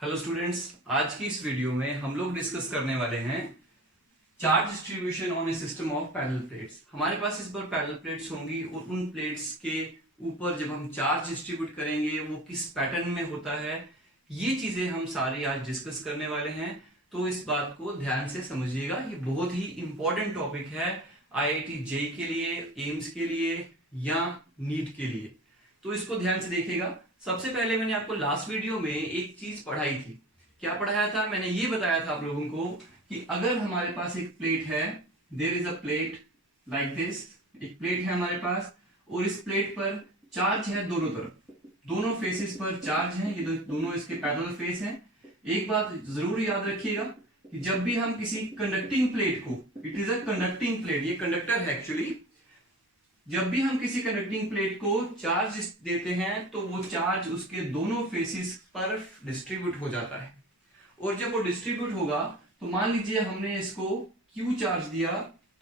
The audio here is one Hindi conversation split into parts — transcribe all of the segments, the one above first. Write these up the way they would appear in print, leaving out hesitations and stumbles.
हेलो स्टूडेंट्स, आज की इस वीडियो में हम लोग डिस्कस करने वाले हैं charge distribution on A system of parallel plates. हमारे पास इस पर पैरेलल प्लेट्स होंगी और उन प्लेट्स के ऊपर जब हम चार्ज डिस्ट्रीब्यूट करेंगे वो किस पैटर्न में होता है, ये चीजें हम सारी आज डिस्कस करने वाले हैं। तो इस बात को ध्यान से समझिएगा, ये बहुत ही इंपॉर्टेंट टॉपिक है आईआईटी जेईई के लिए, एम्स के लिए या नीट के लिए। तो इसको ध्यान से देखिएगा। सबसे पहले मैंने आपको लास्ट वीडियो में एक चीज पढ़ाई थी। क्या पढ़ाया था? मैंने ये बताया था आप लोगों को कि अगर हमारे पास एक प्लेट है, there is a plate like this, एक प्लेट है हमारे पास और इस प्लेट पर चार्ज है दोनों तरफ, दोनों फेसेस पर चार्ज है, ये दोनों इसके पैरेलल फेस हैं। एक बात जरूर याद रखिएगा कि जब भी हम किसी कंडक्टिंग प्लेट को, it is a conducting plate, ये कंडक्टर है एक्चुअली, जब भी हम किसी कंडक्टिंग प्लेट को चार्ज देते हैं तो वो चार्ज उसके दोनों फेसिस पर डिस्ट्रीब्यूट हो जाता है। और जब वो डिस्ट्रीब्यूट होगा तो मान लीजिए हमने इसको Q चार्ज दिया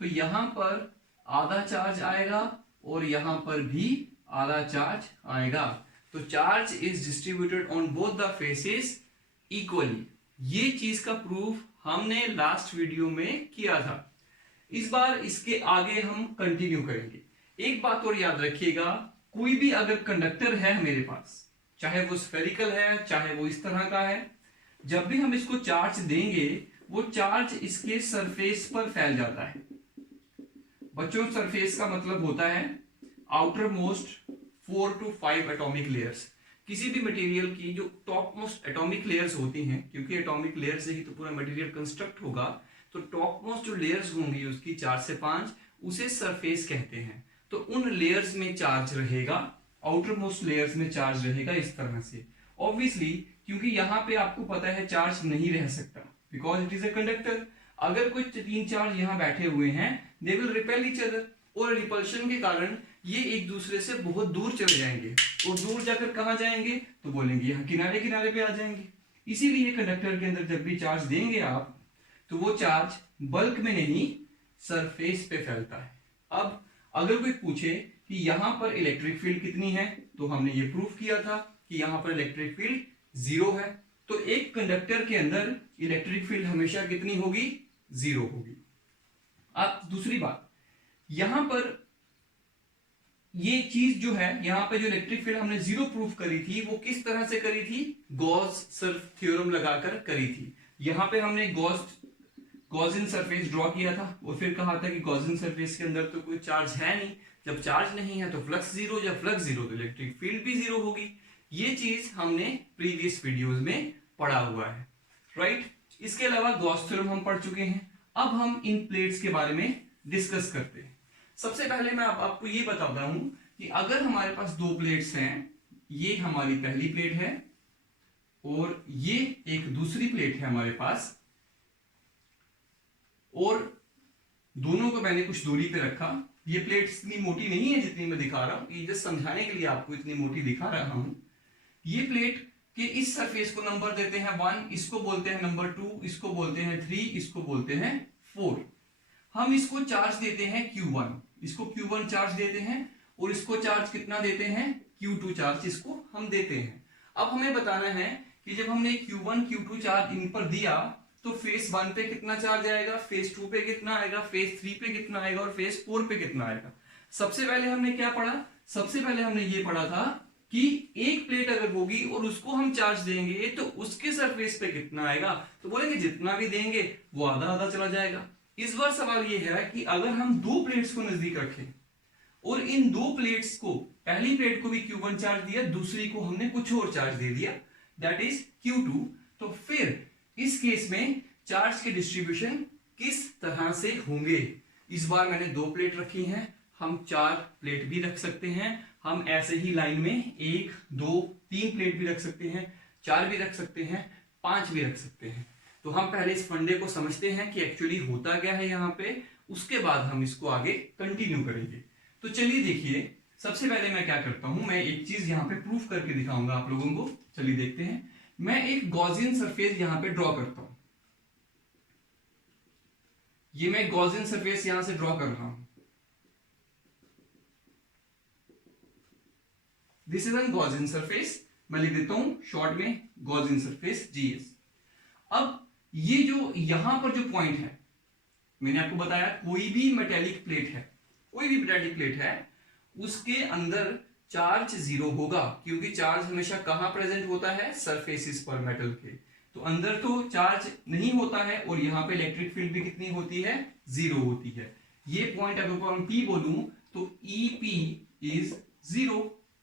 तो यहां पर आधा चार्ज आएगा और यहां पर भी आधा चार्ज आएगा। तो charge is distributed on both the faces equally. ये चीज का प्रूफ हमने लास्ट वीडियो में किया था। इस बार इसके आगे हम कंटिन्यू करेंगे। एक बात और याद रखिएगा, कोई भी अगर कंडक्टर है मेरे पास, चाहे वो स्फेरिकल है चाहे वो इस तरह का है, जब भी हम इसको चार्ज देंगे वो चार्ज इसके सरफेस पर फैल जाता है। बच्चों, सरफेस का मतलब होता है outer most 4 to 5 atomic layers. किसी भी मटेरियल की जो टॉप मोस्ट एटॉमिक लेयर्स होती हैं, क्योंकि एटॉमिक लेयर से ही तो पूरा मटेरियल कंस्ट्रक्ट होगा, तो टॉप मोस्ट जो लेयर्स होंगी उसकी 4 से 5, उसे सरफेस कहते हैं। तो उन लेयर्स में चार्ज रहेगा, आउटर मोस्ट लेयर्स में चार्ज रहेगा इस तरह से। ऑब्वियसली क्योंकि यहां पे आपको पता है चार्ज नहीं रह सकता, because it is a conductor. अगर कोई 3 चार्ज यहां बैठे हुए हैं, they will repel each other, और रिपल्शन के कारण ये एक दूसरे से बहुत दूर चले जाएंगे और दूर जाकर कहां जाएंगे तो बोलेंगे यहाँ किनारे किनारे पे आ जाएंगे। इसीलिए कंडक्टर के अंदर जब भी चार्ज देंगे आप तो वो चार्ज बल्क में नहीं सरफेस पे फैलता है। अब अगर कोई पूछे कि यहां पर इलेक्ट्रिक फील्ड कितनी है, तो हमने ये प्रूफ किया था कि यहां पर इलेक्ट्रिक फील्ड 0 है। तो एक कंडक्टर के अंदर इलेक्ट्रिक फील्ड हमेशा कितनी होगी? 0 होगी। अब दूसरी बात, यहां पर ये चीज जो है, यहां पे जो इलेक्ट्रिक फील्ड हमने 0 प्रूफ करी थी वो किस तरह से करी थी? गॉस सर्फ थ्योरम लगाकर करी थी। यहां पे हमने गॉसियन सरफेस ड्रॉ किया था और फिर कहा था कि गॉसियन सरफेस के अंदर तो कोई चार्ज है नहीं, जब चार्ज नहीं है तो फ्लक्स 0, जब फ्लक्स 0 तो इलेक्ट्रिक फील्ड भी 0 होगी। ये चीज हमने प्रीवियस वीडियोस में पढ़ा हुआ है, राइट। इसके अलावा गॉस थ्योरम हम पढ़ चुके हैं। अब हम इन प्लेट्स के बारे में डिस्कस करते हैं। सबसे पहले मैं आपको ये बताता हूं कि अगर हमारे पास 2 प्लेट्स हैं, ये हमारी पहली प्लेट है और ये एक दूसरी प्लेट है हमारे पास, और दोनों को मैंने कुछ दूरी पे रखा। ये प्लेट इतनी मोटी नहीं है जितनी मैं दिखा रहा हूं, ये जस्ट समझाने के लिए आपको इतनी मोटी दिखा रहा हूं। ये प्लेट के इस सरफेस को नंबर देते हैं 1, इसको बोलते हैं नंबर 2, इसको बोलते हैं 3, इसको बोलते हैं 4। हम इसको चार्ज देते हैं Q1, इसको Q1 चार्ज देते हैं और इसको चार्ज कितना देते हैं? Q2 चार्ज इसको हम देते हैं। अब हमें बताना है कि जब हमने Q1 Q2 चार्ज इन पर दिया तो फेस 1 पे कितना चार्ज आएगा, फेस 2 पे कितना आएगा, फेस 3 पे कितना आएगा और फेस 4 पे कितना आएगा। सबसे पहले हमने क्या पढ़ा? सबसे पहले हमने ये पढ़ा था कि एक प्लेट अगर होगी और उसको हम चार्ज देंगे तो उसके सरफेस पे कितना आएगा, तो बोलेंगे जितना भी देंगे वो आधा आधा चला जाएगा। इस बार सवाल ये है कि अगर हम 2 प्लेट्स को नजदीक रखें और इन 2 प्लेट्स को, पहली प्लेट को भी Q1 चार्ज दिया, दूसरी को हमने कुछ और चार्ज दे दिया, दैट इज Q2, तो फिर इस केस में चार्ज के डिस्ट्रीब्यूशन किस तरह से होंगे? इस बार मैंने 2 प्लेट रखी हैं, हम 4 प्लेट भी रख सकते हैं। हम ऐसे ही लाइन में 1 2 3 प्लेट भी रख सकते हैं, 4 भी रख सकते हैं, 5 भी रख सकते हैं। तो हम पहले इस फंडे को समझते हैं कि एक्चुअली होता क्या है यहाँ पे, उसके बाद हम इसको आगे कंटिन्यू करेंगे। तो चलिए देखिए, सबसे पहले मैं क्या करता हूं, मैं एक चीज यहाँ पे प्रूफ करके दिखाऊंगा आप लोगों को। चलिए देखते हैं। मैं एक गॉसियन सरफेस यहां पे ड्रॉ करता हूं। ये मैं गॉसियन सरफेस यहां से ड्रॉ कर रहा हूं। This is an Gaussian surface. मैं लिख देता हूं शॉर्ट में गॉसियन सरफेस GS। अब ये जो यहां पर जो पॉइंट है, मैंने आपको बताया कोई भी मेटेलिक प्लेट है, कोई भी मेटेलिक प्लेट है उसके अंदर चार्ज जीरो होगा, क्योंकि चार्ज हमेशा कहां प्रेजेंट होता है, सरफेसिस पर मेटल के। तो अंदर तो चार्ज नहीं होता है और यहां पे इलेक्ट्रिक फील्ड भी कितनी होती है, जीरो होती है। ये पॉइंट अगर मैं P बोलूं तो EP is zero,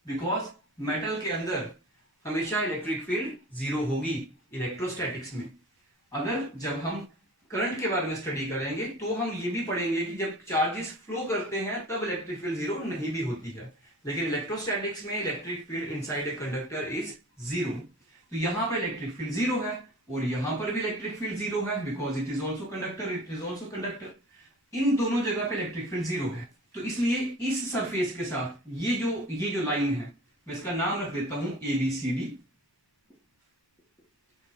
because metal के अंदर हमेशा इलेक्ट्रिक फील्ड जीरो होगी इलेक्ट्रोस्टैटिक्स में। अगर जब हम करंट के बारे में स्टडी करेंगे तो हम ये भी पढ़ेंगे कि जब चार्जेस फ्लो करते हैं तब इलेक्ट्रिक फील्ड जीरो नहीं भी होती है, लेकिन इलेक्ट्रोस्टैटिक्स में electric field inside a conductor is zero. तो यहां पर इलेक्ट्रिक फील्ड जीरो है और यहां पर भी इलेक्ट्रिक फील्ड जीरो है, because it is also conductor, it is also conductor. इन दोनों जगह पे इलेक्ट्रिक फील्ड जीरो है। तो इसलिए इस सरफेस के साथ ये जो लाइन है, मैं इसका नाम रख देता हूं ABCD।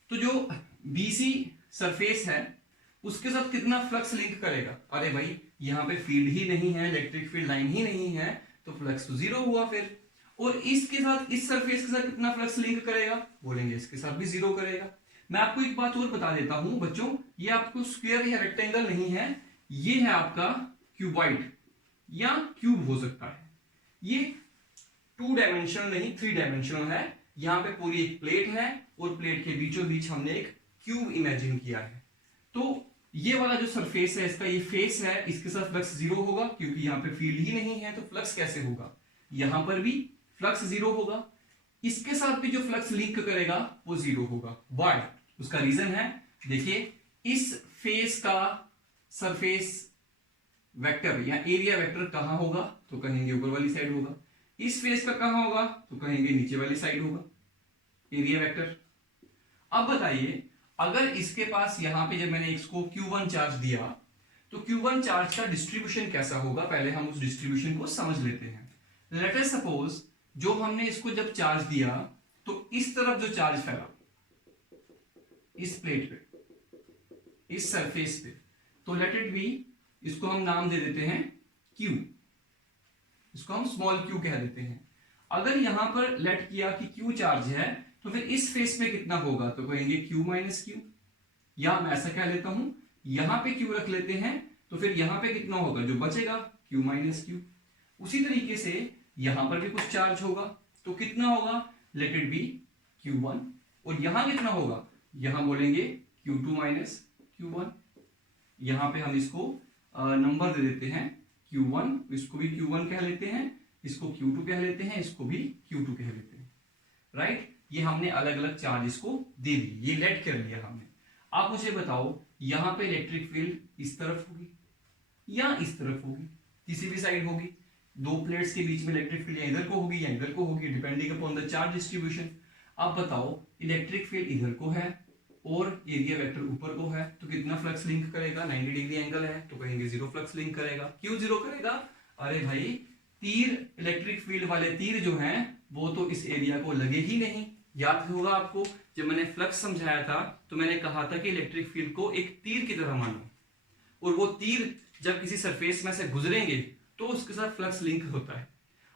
तो जो BC सरफेस है उसके साथ कितना फ्लक्स लिंक करेगा, अरे भाई यहां पे फील्ड ही नहीं है, इलेक्ट्रिक फील्ड लाइन ही नहीं है, तो फ्लक्स तो जीरो हुआ फिर। और इसके साथ इस सरफेस के साथ कितना फ्लक्स लिंक करेगा, बोलेंगे इसके साथ भी जीरो करेगा। मैं आपको एक बात और बता देता हूं बच्चों, ये आपको स्क्वायर या रेक्टेंगल नहीं है, ये है आपका क्यूबॉइड या क्यूब हो सकता है। ये 2 डायमेंशनल नहीं 3 डायमेंशनल है। यहां पे पूरी एक प्लेट है और प्लेट के बीचों बीच हमने एक क्यूब इमेजिन किया है। तो ये वाला जो सरफेस है इसका ये फेस है, इसके साथ फ्लक्स जीरो होगा क्योंकि यहाँ पे फील्ड ही नहीं है, तो फ्लक्स कैसे होगा, यहां पर भी फ्लक्स जीरो होगा, इसके साथ भी जो फ्लक्स लिंक करेगा वो जीरो होगा। व्हाई, उसका रीजन है, देखिए इस फेस का सरफेस वेक्टर या एरिया वेक्टर कहां होगा, तो कहेंगे ऊपर वाली साइड होगा। इस फेस का कहां होगा, तो कहेंगे नीचे वाली साइड होगा एरिया वेक्टर। अब बताइए अगर इसके पास यहां पे जब मैंने इसको Q1 चार्ज दिया तो Q1 चार्ज का डिस्ट्रीब्यूशन कैसा होगा, पहले हम उस डिस्ट्रीब्यूशन को समझ लेते हैं। लेट अस सपोज जो हमने इसको जब चार्ज दिया तो इस तरफ जो चार्ज फैला इस प्लेट पे, इस सरफेस पे, तो लेट इट बी, इसको हम नाम दे देते हैं Q, इसको हम स्मॉल q कह देते हैं। अगर यहां पर लेट किया कि Q चार्ज है तो फिर इस फेस पे कितना होगा, तो कहेंगे Q माइनस Q, या मैं ऐसा कह लेता हूं यहां पे Q रख लेते हैं तो फिर यहां पे कितना होगा, जो बचेगा Q माइनस Q। उसी तरीके से यहां पर भी कुछ चार्ज होगा तो कितना होगा, लेट इट बी Q1, और यहां कितना होगा, यहां बोलेंगे Q2 माइनस Q1। यहां पे हम इसको नंबर दे देते हैं Q1, इसको भी Q1 कह लेते हैं, इसको Q2 कह लेते हैं, इसको भी Q2 कह लेते हैं, राइट। ये हमने अलग अलग चार्ज इसको दे दी, ये लेट कर लिया हमने। आप मुझे बताओ यहां पे इलेक्ट्रिक फील्ड इस तरफ होगी या इस तरफ होगी, किसी भी साइड होगी। दो प्लेट्स के बीच में इलेक्ट्रिक फील्ड या इधर को होगी या इधर को होगी, depending upon the charge distribution. आप बताओ इलेक्ट्रिक फील्ड इधर को है और एरिया वेक्टर ऊपर को है, तो कितना फ्लक्स लिंक करेगा, 90 डिग्री एंगल है तो कहेंगे जीरो फ्लक्स लिंक करेगा। क्यों जीरो करेगा, अरे भाई तीर, इलेक्ट्रिक फील्ड वाले तीर जो हैं वो तो इस एरिया को लगे ही नहीं। याद होगा आपको जब मैंने फ्लक्स समझाया था तो मैंने कहा था कि इलेक्ट्रिक फील्ड को एक तीर की तरह मानो, और वो तीर जब किसी सरफेस में से गुजरेंगे तो उसके साथ फ्लक्स लिंक होता है।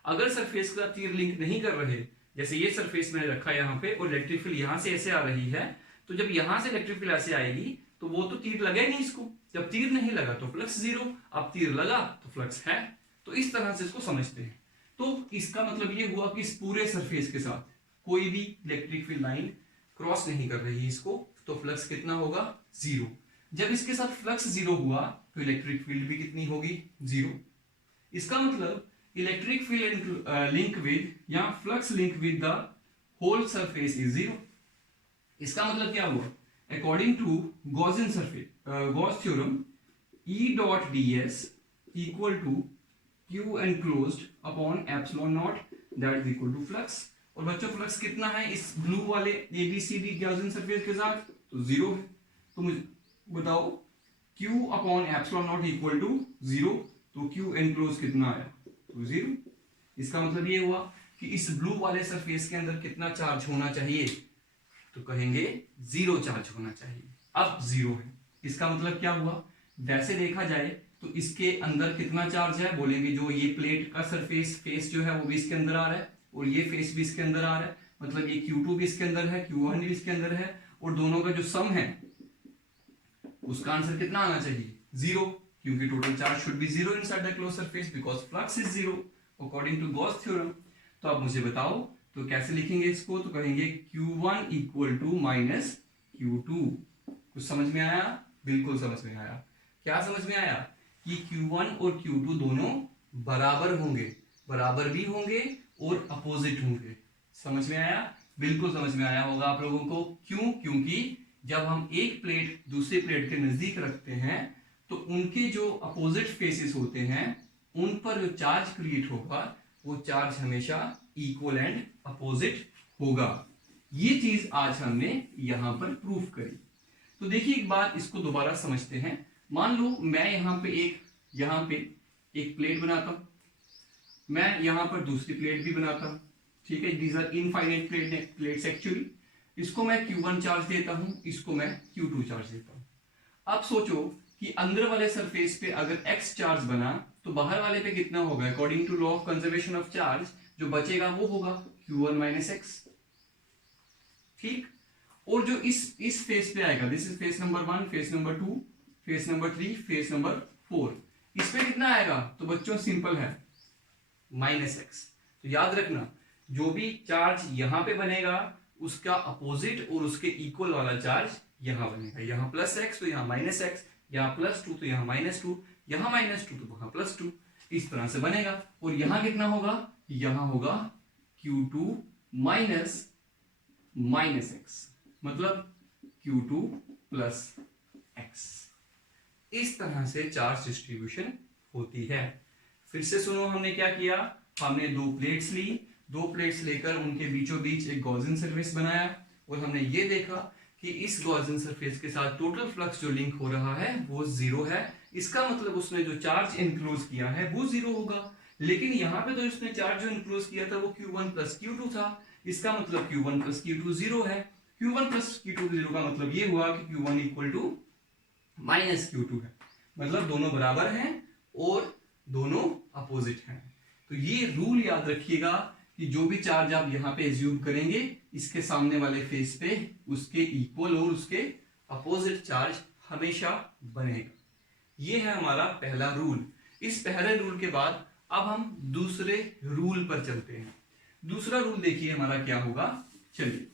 अगर सरफेस के साथ तीर लिंक नहीं कर रहे, जैसे ये सरफेस मैंने रखा है यहाँ पे और इलेक्ट्रिक फील्ड यहां से ऐसे आ रही है, तो जब यहां से इलेक्ट्रिक फील्ड ऐसे आएगी तो वो तो तीर लगे नहीं इसको, जब तीर नहीं लगा तो फ्लक्स जीरो, अब तीर लगा तो फ्लक्स है। तो इस तरह से इसको समझते हैं। तो इसका मतलब ये हुआ कि इस पूरे सरफेस के साथ कोई भी इलेक्ट्रिक फील्ड लाइन क्रॉस नहीं कर रही इसको, तो फ्लक्स कितना होगा, जीरो। जब इसके साथ फ्लक्स जीरो हुआ तो इलेक्ट्रिक फील्ड भी कितनी होगी, जीरो। इसका मतलब इलेक्ट्रिक फील्ड लिंक विद या flux link with the whole surface is zero. इसका मतलब क्या हुआ, according to Gaussian surface Gauss theorem, E dot ds equal to Q enclosed upon epsilon not that is equal to flux. और बच्चों फ्लक्स कितना है इस ब्लू वाले ABCD गॉसियन सरफेस के साथ, तो जीरो है। तो मुझे बताओ Q upon epsilon not equal to zero, तो Q एनक्लोज कितना आया, तो जीरो। इसका मतलब ये हुआ कि इस ब्लू वाले सरफेस के अंदर कितना चार्ज होना चाहिए, तो कहेंगे जीरो चार्ज होना चाहिए। अब जीरो है, इसका मतलब क्या हुआ, वैसे देखा जाए तो इसके अंदर कितना चार्ज है, बोलेंगे जो ये प्लेट का सरफेस फेस जो है वो भी इसके अंदर आ रहा है और ये फेस भी इसके अंदर आ रहा है, मतलब ये Q2 भी इसके अंदर है, Q1 भी इसके अंदर है, और दोनों का जो सम है उसका आंसर कितना आना चाहिए? 0, क्योंकि total charge should be 0 inside the closed surface because flux is 0 according to Gauss theorem. तो आप मुझे बताओ तो कैसे लिखेंगे इसको? तो कहेंगे Q1 equal to minus Q2। कुछ समझ में आया? बिल्कुल समझ में आया। क्या समझ में आया? कि Q1 और Q2 दोनों बराबर होंगे, बराबर भी होंगे और अपोजिट होंगे। समझ में आया? बिल्कुल समझ में आया होगा आप लोगों को। क्यों? क्योंकि जब हम एक प्लेट दूसरी प्लेट के नजदीक रखते हैं तो उनके जो अपोजिट फेसेस होते हैं उन पर जो चार्ज क्रिएट होगा वो चार्ज हमेशा इक्वल एंड अपोजिट होगा। ये चीज आज हमने यहां पर प्रूव करी। तो देखिए एक बात, इसको दोबारा समझते हैं। मान लो मैं यहां पे एक प्लेट बनाता हूं, मैं यहां पर दूसरी प्लेट भी बनाता हूं, ठीक है। These are infinite plates actually. इसको मैं Q1 चार्ज देता हूं, इसको मैं Q2 चार्ज देता हूं। अब सोचो कि अंदर वाले सरफेस पे अगर X चार्ज बना तो बाहर वाले पे कितना होगा? According to law of conservation of charge जो बचेगा वो होगा Q1 माइनस एक्स, ठीक। और जो इस फेस पे आएगा, this is face number 1, face number 2, face number 3, face number 4, इस पे कितना आएगा? तो बच्चों सिंपल है, माइनस एक्स। तो याद रखना जो भी चार्ज यहां पे बनेगा उसका अपोजिट और उसके इक्वल वाला चार्ज यहां बनेगा। यहां प्लस एक्स तो यहां माइनस एक्स, यहां प्लस 2 तो यहां माइनस 2, यहां माइनस 2 तो वहां प्लस 2, इस तरह से बनेगा। और यहां कितना होगा? यहां होगा Q2 माइनस माइनस एक्स, मतलब Q2 प्लस एक्स। इस तरह से चार्ज डिस्ट्रीब्यूशन होती है। फिर से सुनो, हमने क्या किया? हमने दो प्लेट्स ली, दो प्लेट्स लेकर उनके बीचों बीच एक गॉसियन सरफेस बनाया और हमने ये देखा कि इस गॉसियन सरफेस के साथ टोटल फ्लक्स जो लिंक हो रहा है वो 0 है। इसका मतलब उसने जो चार्ज इनक्लोज किया है वो 0 होगा। लेकिन यहाँ पे तो इसने चार्ज जो इनक्लोज किया था वो Q1 प्लस Q2 था। इसका मतलब Q1 प्लस Q2 0 है। Q1 प्लस Q2 0 का मतलब ये हुआ कि Q1 equal to minus Q2 है, मतलब दोनों बराबर हैं और दोनों अपोजिट हैं। तो ये रूल याद रखिएगा कि जो भी चार्ज आप यहां पे एज्यूम करेंगे इसके सामने वाले फेस पे उसके इक्वल और उसके अपोजिट चार्ज हमेशा बनेगा। ये है हमारा पहला रूल। इस पहले रूल के बाद अब हम दूसरे रूल पर चलते हैं। दूसरा रूल देखिए हमारा क्या होगा। चलिए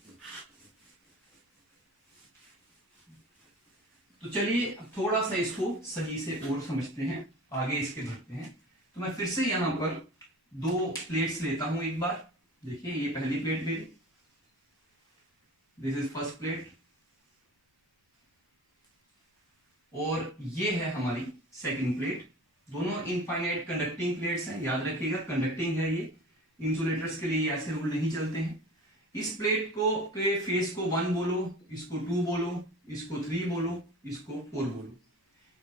तो चलिए थोड़ा सा इसको सही से और समझते हैं, आगे इसके बढ़ते हैं। तो मैं फिर से यहां पर दो प्लेट्स लेता हूं एक बार। देखिए ये पहली प्लेट मेरी, दिस इज फर्स्ट प्लेट, और ये है हमारी सेकंड प्लेट। दोनों इनफाइनाइट कंडक्टिंग प्लेट्स हैं, याद रखिएगा कंडक्टिंग है ये। इंसुलेटर्स के लिए ऐसे रूल नहीं चलते हैं। इस प्लेट को के फेस को 1 बोलो, इसको 2 बोलो, इसको 3 बोलो, इसको 4 बोलो।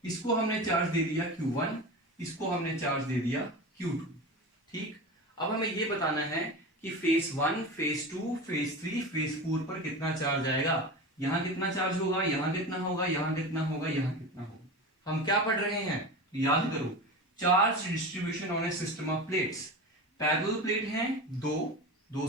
इसको हमने चार्ज दे दिया Q1, इसको हमने चार्ज दे दिया Q2, ठीक। अब हमें ये बताना है कि फेस 1, फेस 2, फेस 3, फेस 4 पर कितना चार्ज आएगा। यहां कितना चार्ज होगा, यहां कितना होगा, यहां कितना होगा, यहां कितना होगा। हम क्या पढ़ रहे हैं? याद करो, charge distribution on A system of plates. Parallel plate हैं दो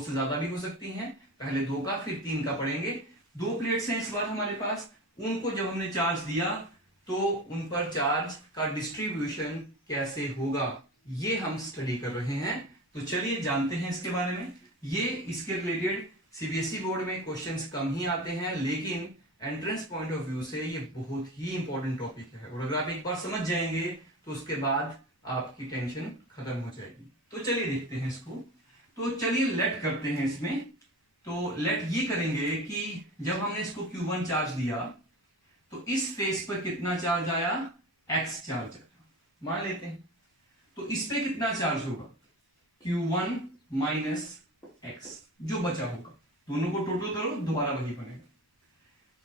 से ज्यादा भी हो सकती हैं, पहले 2 का फिर 3 का पढ़ेंगे। दो प्लेट्स हैं इस बार हमारे पास, उनको जब हमने चार्ज दिया तो उन पर चार्ज का डिस्ट्रीब्यूशन कैसे होगा ये हम स्टडी कर रहे हैं। तो चलिए जानते हैं इसके बारे में। ये इसके रिलेटेड सीबीएसई बोर्ड में क्वेश्चंस कम ही आते हैं, लेकिन एंट्रेंस पॉइंट ऑफ व्यू से ये बहुत ही इंपॉर्टेंट टॉपिक है, और अगर आप एक बार समझ जाएंगे तो उसके बाद आपकी टेंशन खत्म हो जाएगी। तो चलिए देखते हैं इसको। तो चलिए लेट करते हैं इसमें। तो लेट ये करेंगे कि जब हमने इसको Q1 चार्ज दिया तो इस फेस पर कितना चार्ज आया? X चार्ज आया, मान लेते हैं। तो इस पे कितना चार्ज होगा? Q1 माइनस एक्स, जो बचा होगा। दोनों को टोटल करो, दोबारा वही बनेगा।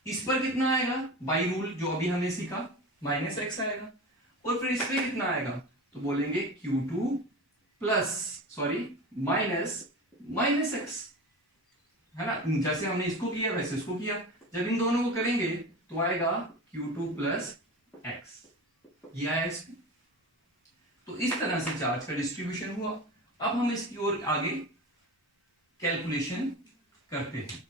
इस पर कितना आएगा? बाई रूल जो अभी हमने सीखा, माइनस एक्स आएगा। और फिर इस पे कितना आएगा? तो बोलेंगे Q2 प्लस माइनस एक्स, है ना। जैसे हमने इसको किया वैसे इसको किया। जब इन दोनों को करेंगे तो आएगा Q2 प्लस एक्स, ये आया इसमें। तो इस तरह से चार्ज का डिस्ट्रीब्यूशन हुआ। अब हम इसकी ओर आगे कैलकुलेशन करते हैं।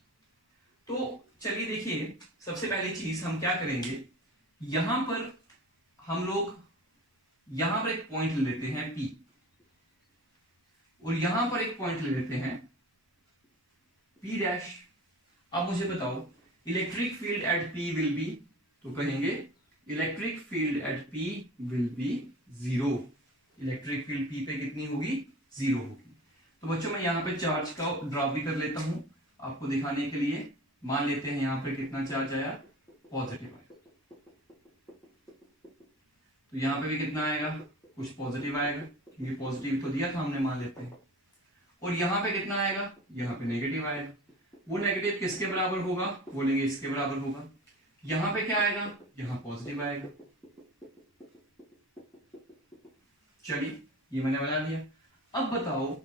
तो चलिए देखिए, सबसे पहली चीज हम क्या करेंगे, यहां पर हम लोग यहां पर एक पॉइंट ले लेते हैं P, और यहां पर एक पॉइंट ले लेते हैं P डैश। अब मुझे बताओ electric field at P will be, तो कहेंगे electric field at P will be 0। Electric field P पे कितनी होगी, 0 होगी। तो बच्चों मैं यहाँ पे चार्ज का ड्रॉ भी कर लेता हूं आपको दिखाने के लिए। मान लेते हैं यहाँ पर कितना चार्ज आया, पॉजिटिव आया, तो यहाँ पे भी कितना आएगा, कुछ पॉजिटिव आएगा, क्योंकि पॉजिटिव तो दिया था हमने, मान लेते हैं। और यहाँ पे कितना आएगा, यहाँ पे नेगेटिव आएगा। वो नेगेटिव किसके बराबर होगा, बोलेंगे इसके बराबर होगा। यहाँ पे क्या आएगा, यहाँ पॉजिटिव आएगा। चलिए ये मैंने बना दिया। अब बताओ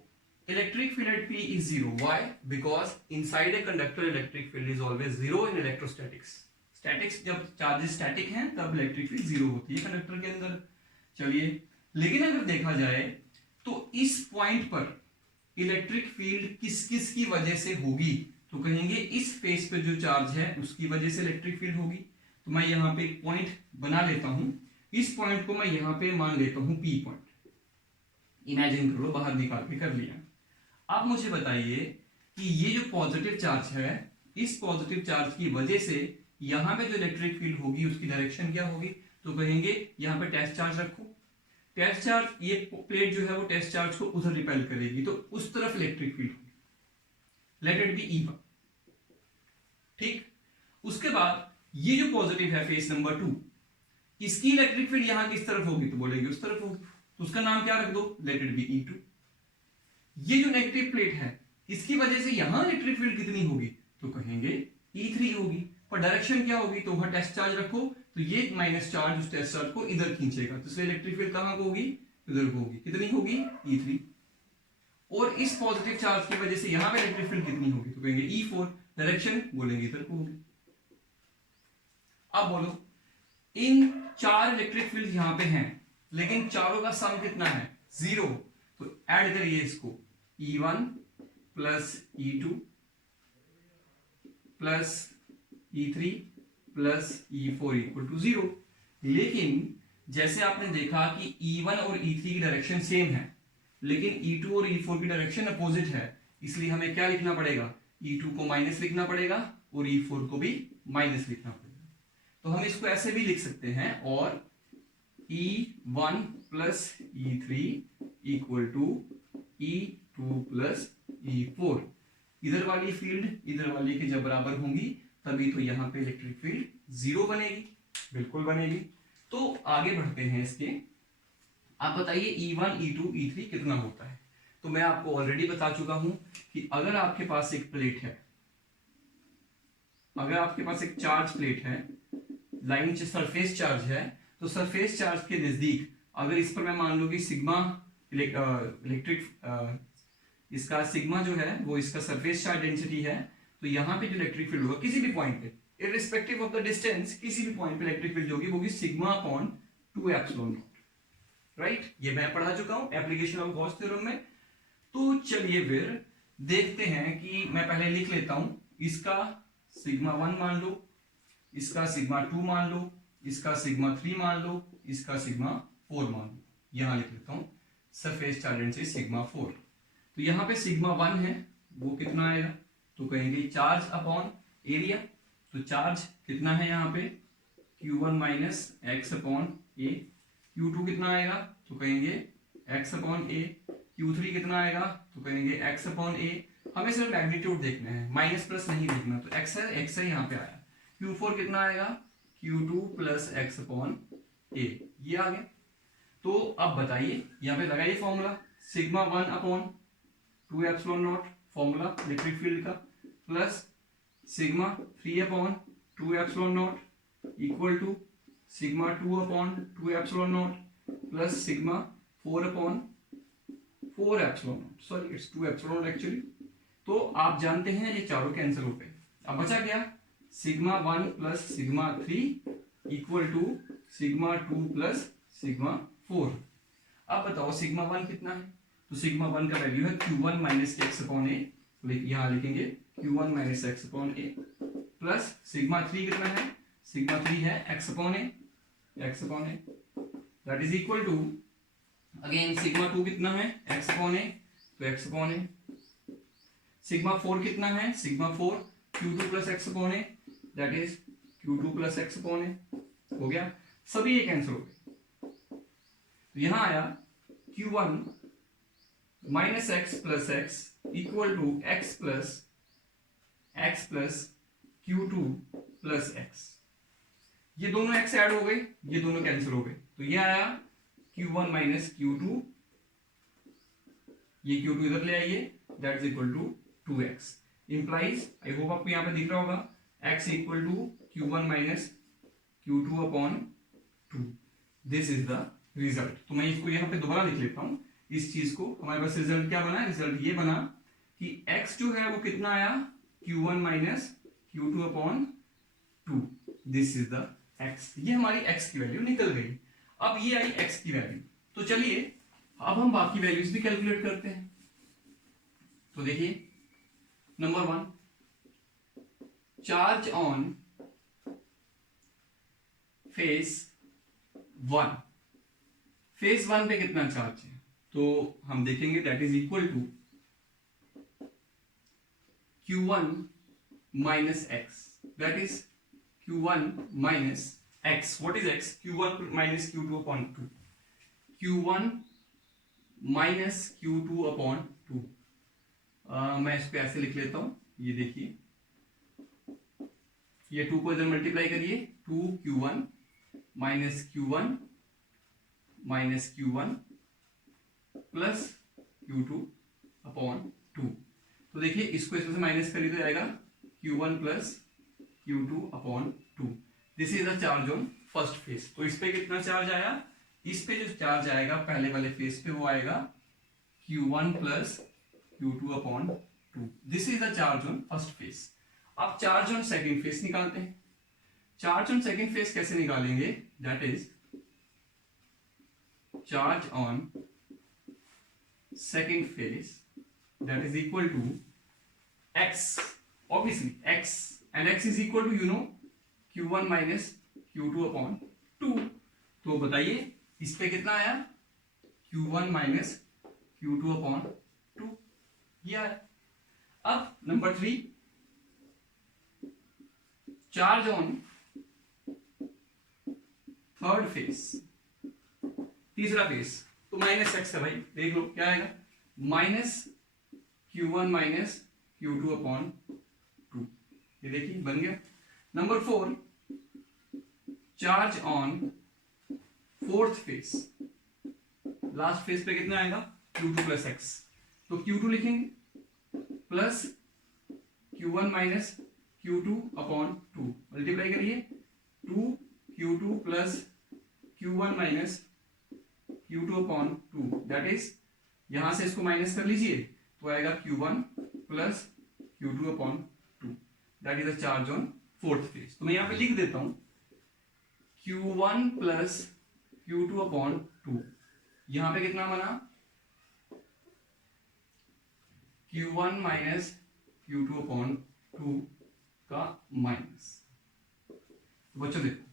electric field at P is 0. Why? Because inside a conductor electric field is always 0 in electrostatics. Statics, जब चार्जेस स्टैटिक हैं तब इलेक्ट्रिक फील्ड 0 होती है कंडक्टर के अंदर। चलिए, लेकिन अगर देखा जाए तो इस पॉइंट पर इलेक्ट्रिक फील्ड किस किस की वजह से होगी, तो कहेंगे इस फेस पे जो चार्ज है उसकी वजह से इलेक्ट्रिक फील्ड होगी। तो मैं यहाँ पे एक पॉइंट बना लेता हूं, इस पॉइंट को मैं यहाँ पे मान लेता हूं P पॉइंट। इमेजिन कर लो, बाहर निकाल के कर लिया। अब मुझे बताइए कि ये जो पॉजिटिव चार्ज है, इस पॉजिटिव चार्ज की वजह से यहां पे जो इलेक्ट्रिक फील्ड होगी उसकी डायरेक्शन क्या होगी, तो कहेंगे यहां पे टेस्ट चार्ज रखो। टेस्ट चार्ज, ये प्लेट जो है वो टेस्ट चार्ज को उधर रिपेल करेगी, तो उस तरफ इलेक्ट्रिक फील्ड होगी, लेट इट बी E1। ठीक, उसके बाद ये जो पॉजिटिव है फेस नंबर 2, इसकी इलेक्ट्रिक फील्ड यहां किस तरफ होगी, तो बोलेंगे उस तरफ होगी, तो उसका नाम क्या रख दो, लेट इट बी E2। ये जो नेगेटिव प्लेट है इसकी वजह से यहां इलेक्ट्रिक फील्ड कितनी होगी, तो कहेंगे E3 होगी, पर डायरेक्शन क्या होगी, तो वहां टेस्ट चार्ज रखो, तो ये माइनस चार्ज उस टेस्ट चार्ज को इधर खींचेगा, तो इसलिए इलेक्ट्रिक फील्ड कहां को होगी, इधर को होगी। कितनी होगी, E3। और इस पॉजिटिव चार्ज की वजह से यहां पे इलेक्ट्रिक फील्ड कितनी होगी, तो कहेंगे E4, डायरेक्शन बोलेंगे इधर को होगी। अब बोलो, इन 4 इलेक्ट्रिक फील्ड यहां पे हैं, लेकिन चारों का सम कितना है, 0। तो ऐड करिए इसको, E1 plus E2 plus E3 plus E4 equal to 0। लेकिन जैसे आपने देखा कि E1 और E3 की डायरेक्शन सेम है, लेकिन E2 और E4 की डायरेक्शन अपोजिट है, इसलिए हमें क्या लिखना पड़ेगा, E2 को माइनस लिखना पड़ेगा और E4 को भी माइनस लिखना पड़ेगा। तो हम इसको ऐसे भी लिख सकते हैं, और E1 plus E3 equal to E2 plus E4। इधर वाली फील्ड इधर वाली के जब बराबर होंगी तभी तो यहां पे इलेक्ट्रिक फील्ड 0 बनेगी, बिल्कुल बनेगी। तो आगे बढ़ते हैं इसके। आप बताइए E1 E2 E3 कितना होता है। तो मैं आपको ऑलरेडी बता चुका हूं कि अगर आपके पास एक प्लेट है, अगर आपके पास एक चार्ज प्लेट है, लाइन सरफेस चार्ज है, तो सरफेस चार्ज के नजदीक अगर इस पर मैं मान लूं कि सिग्मा इलेक्ट्रिक इसका सिग्मा जो है वो इसका सरफेस चार्ज डेंसिटी है, तो यहां पे जो इलेक्ट्रिक फील्ड होगा किसी भी पॉइंट पे, इररिस्पेक्टिव ऑफ द डिस्टेंस, किसी भी पॉइंट पे इलेक्ट्रिक फील्ड होगी वो होगी sigma upon 2 epsilon not. Right, ये मैं पढ़ा चुका हूं एप्लीकेशन ऑफ गॉस थ्योरम में। तो चलिए फिर देखते हैं कि मैं पहले लिख लेता हूं, इसका सिग्मा 1 मान लो, इसका सिग्मा 2 मान लो, इसका सिग्मा 3 मान लो, इसका सिग्मा 4 मान लो। यहां लिख लेता हूं सरफेस चार्ज डेंसिटी सिग्मा 4। तो यहां पे सिग्मा 1 है, वो कितना आएगा, तो कहेंगे चार्ज अपॉन एरिया। तो चार्ज कितना है यहाँ पे, Q1 माइनस एक्स अपॉन ए। Q2 कितना आएगा, तो कहेंगे x अपॉन ए। Q3 कितना आएगा, तो कहेंगे x अपॉन ए। हमें सिर्फ मैग्नीट्यूड देखना है, माइनस प्लस नहीं देखना, तो x है यहाँ पे आया। Q4 कितना आएगा, Q2 प्लस एक्स अपॉन ए, ये आ गया। तो अब बताइए, यहाँ पे लगाइए formula, sigma 1 upon 2 epsilon naught, formula electric field का, plus sigma 3 upon 2 epsilon not equal to sigma 2 upon 2 epsilon naught plus sigma 4 upon 4 epsilon naught, sorry it's 2 epsilon naught actually. तो आप जानते हैं ये चारों कैंसिल हो गए। अब बचा क्या, sigma 1 plus sigma 3 equal to sigma 2 plus sigma 4। अब बताओ सिग्मा 1 कितना है, तो सिग्मा 1 का वैल्यू है Q1 माइनस एक्स अपॉन ए, यहां लिखेंगे Q1 minus x upon a plus sigma 3 कितना है, सिग्मा 3 है x upon A that is equal to again sigma 2 कितना है एक्स अपॉन ए, तो एक्स अपॉन ए, सिग्मा 4 कितना है, sigma 4 Q2 plus X upon A that is Q2 plus X upon A, हो गया, सभी ये कैंसिल हो गए, तो यहां आया Q1 minus x plus x equal to x plus Q2 plus x, ये दोनों एक्स ऐड हो गए, ये दोनों कैंसिल हो गए, तो ये आया Q1 माइनस Q2, ये Q2 इधर ले आइए that is equal to 2x implies, I hope आपको यहां पे दिख रहा होगा, x equal to Q1 minus Q2 upon 2, this is the result. तो मैं इसको यहां पे दोबारा लिख लेता हूं इस चीज को, हमारे पास रिजल्ट क्या बना, रिजल्ट ये बना कि x जो है वो कितना आया Q1 minus Q2 upon 2, this is the x, ये हमारी x की वैल्यू निकल गई। अब ये आई x की वैल्यू, तो चलिए अब हम बाकी वैल्यूज भी कैलकुलेट करते हैं। तो देखिए number 1, charge on face 1, face 1 पे कितना चार्ज है, तो हम देखेंगे that is equal to Q1 minus x, that is Q1 minus x, what is x, Q1 minus Q2 upon 2, Q1 minus Q2 upon 2, मैं इसको ऐसे लिख लेता हूं, ये देखिए ये 2 को इधर मल्टीप्लाई करिए, 2Q1 minus Q1 plus Q2 upon 2, तो देखिए इसको इसमें से माइनस करिए तो आएगा Q1 plus Q2 upon 2, this is the charge on first phase. तो इस पे कितना चार्ज आया, इस पे जो चार्ज आएगा पहले वाले फेज पे वो आएगा Q1 plus Q2 upon 2, this is the charge on first phase. अब चार्ज ऑन सेकंड फेज निकालते हैं। चार्ज ऑन सेकंड फेज कैसे निकालेंगे, that is charge on second phase that is equal to x, obviously x, and x is equal to you know Q1 minus Q2 upon 2, तो बताइए इस पे कितना आया, Q1 माइनस Q2 अपॉन 2, ये आया। अब number 3, charge on third phase, तीसरा फेज, तो माइनस एक्स है भाई, देख लो क्या आएगा, minus Q1 minus Q2 upon 2, ये देखिए बन गया। Number 4, charge on fourth phase, last phase पे कितना आएगा Q2 प्लस एक्स, तो Q2 लिखेंगे plus Q1 minus Q2 upon 2, multiply करिए 2Q2 plus Q1 minus Q2 upon 2, that is यहां से इसको माइनस कर लीजिए तो आएगा Q1 plus Q2 upon 2, that is the charge on fourth phase. तो मैं यहां पे लिख देता हूं Q1 प्लस Q2 अपॉन 2, यहां पे कितना बना Q1 माइनस Q2 अपॉन 2 का माइनस। बच्चों देखो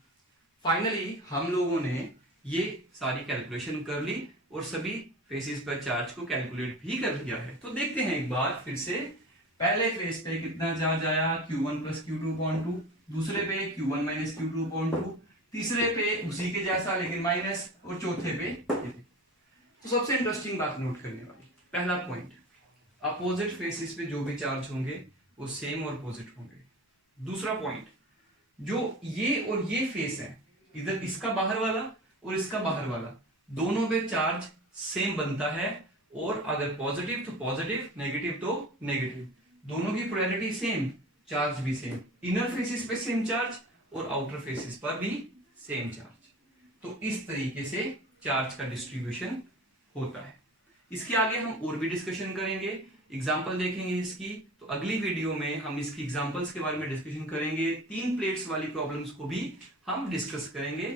फाइनली हम लोगों ने ये सारी कैलकुलेशन कर ली और सभी फेसेस पर चार्ज को कैलकुलेट भी कर लिया है। तो देखते हैं एक बार फिर से, पहले फेस पे कितना चार्ज आया Q1 प्लस Q2 अपॉन 2, दूसरे पे Q1 माइनस Q2 अपॉन 2, तीसरे पे उसी के जैसा लेकिन माइनस, और चौथे पे। तो सबसे इंटरेस्टिंग बात नोट करने वाली, पहला पॉइंट, अपोजिट फेसेस पे जो भी चार्ज होंगे वो सेम और अपोजिट होंगे। दूसरा पॉइंट, जो ये और ये फेस है, इधर इसका बाहर वाला और इसका बाहर वाला, दोनों पे चार्ज सेम बनता है, और अगर पॉजिटिव तो पॉजिटिव, नेगेटिव तो नेगेटिव, दोनों की पोलैरिटी सेम, चार्ज भी सेम, इनर फेसेस पे सेम चार्ज और आउटर फेसेस पर भी सेम चार्ज। तो इस तरीके से चार्ज का डिस्ट्रीब्यूशन होता है। इसके आगे हम और भी डिस्कशन करेंगे, एग्जाम्पल देखेंगे इसकी, तो अगली वीडियो में हम इसकी एग्जाम्पल्स के बारे में डिस्कशन करेंगे, 3 प्लेट्स वाली प्रॉब्लम्स को भी हम डिस्कस करेंगे।